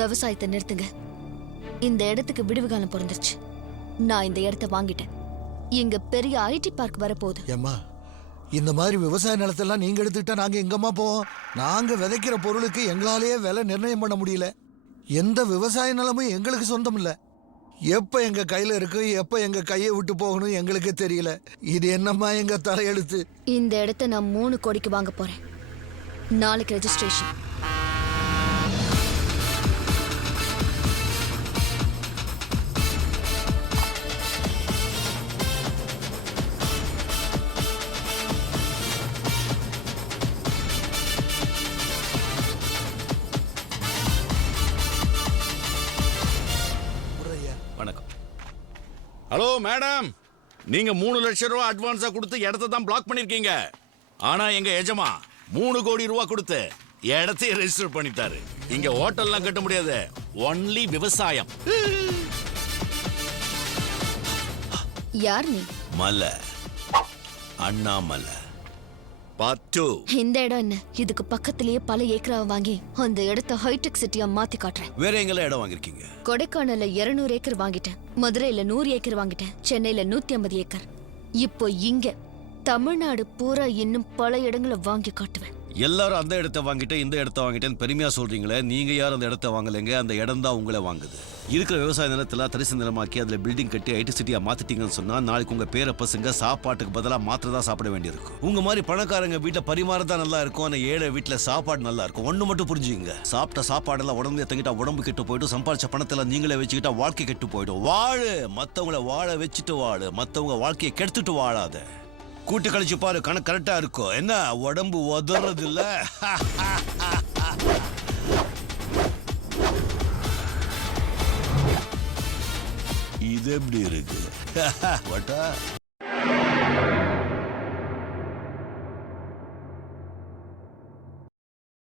விவசாயத்தை நிறுத்துங்க. இந்த இடத்துக்கு விடுவு காலம் பிறந்துருச்சு. நான் இந்த இடத்த வாங்கிட்டேன். இங்க பெரிய ஐடி பார்க் வரப்போகுது. ஏம்மா, இந்த மாதிரி விவசாய நிலத்தெல்லாம் நீங்க எடுத்துக்கிட்டா நாங்க எங்கம்மா போவோம்? நாங்க விதைக்கிற பொருளுக்கு எங்களாலேயே விலை நிர்ணயம் பண்ண முடியல. எந்த விவசாய நிலமும் எங்களுக்கு சொந்தம் இல்ல. எப்ப எங்க கையில இருக்கு, எப்ப எங்க கையை விட்டு போகணும் எங்களுக்கே தெரியல. இது என்னம்மா எங்க தலையெழுத்து? இந்த இடத்த நான் 3 கோடிக்கு வாங்க போறேன். நாளைக்கு ரெஜிஸ்ட்ரேஷன். வணக்கம். ஹலோ மேடம், நீங்க 3 லட்சம் ரூபாய் அட்வான்ஸா கொடுத்து இடத்த தான் பிளாக் பண்ணிருக்கீங்க. ஆனா எங்க எஜமா 3 கோடி ரூபாய் கொடுத்து இடத்தையே ரெஜிஸ்டர் பண்ணிட்டாரு. இங்க ஹோட்டல்லாம் கட்ட முடியாது, ஒன்லி விவசாயம். யார் நீ? மலை, அண்ணாமலை. பாத்து இந்த இடம் என்ன? இதுக்கு பக்கத்திலேயே பல ஏக்கராவை வாங்கி அந்த இடத்த ஹைடெக் சிட்டியா மாத்தி காட்டுறேன். வேற எங்கெல்லாம் இடம் வாங்கிருக்கீங்க? கொடைக்கானல்ல 200 ஏக்கர் வாங்கிட்டேன். மதுரையில 100 ஏக்கர் வாங்கிட்டேன். சென்னையில 150 ஏக்கர். இப்போ இங்க தமிழ்நாடு பூரா இன்னும் பல இடங்களை வாங்கி காட்டுவேன். எல்லாரும் அந்த இடத்த வாங்கிட்டு இந்த இடத்த வாங்கிட்டேன்னு பெருமையா சொல்றீங்களே, நீங்க யாரும் அந்த இடத்த வாங்கலைங்க. அந்த இடம் தான் உங்களை வாங்குது. இருக்கிற விவசாய நிலத்துல தரிசு நிலமாக்கி அதுல பில்டிங் கட்டி ஐடி சிட்டியா மாத்திட்டீங்கன்னு சொன்னா நாளைக்கு உங்க பேர பசங்க சாப்பாட்டுக்கு பதிலாக மாத்திரதான் சாப்பிட வேண்டியிருக்கும். உங்க மாதிரி பணக்காரங்க வீட்டுல பரிமாறதான் நல்லா இருக்கும், ஆனா ஏழை வீட்டுல சாப்பாடு நல்லா இருக்கும். ஒண்ணு மட்டும் புரிஞ்சுங்க, சாப்பிட்ட சாப்பாடெல்லாம் உடம்பு தங்கிட்டா உடம்பு கெட்டு போயிடும். சம்பாதிச்ச பணத்தெல்லாம் நீங்களே வச்சுக்கிட்டா வாழ்க்கை கெட்டு போயிடும். வாழு, மத்தவங்களை வாழ வச்சுட்டு வாழு, மத்தவங்க வாழ்க்கையை கெடுத்துட்டு வாழாத. கூட்டு கழிச்சு பாரு, கணக்கு கரெக்டா இருக்கும். என்ன உடம்பு உதறது இல்ல? இது எப்படி இருக்கு?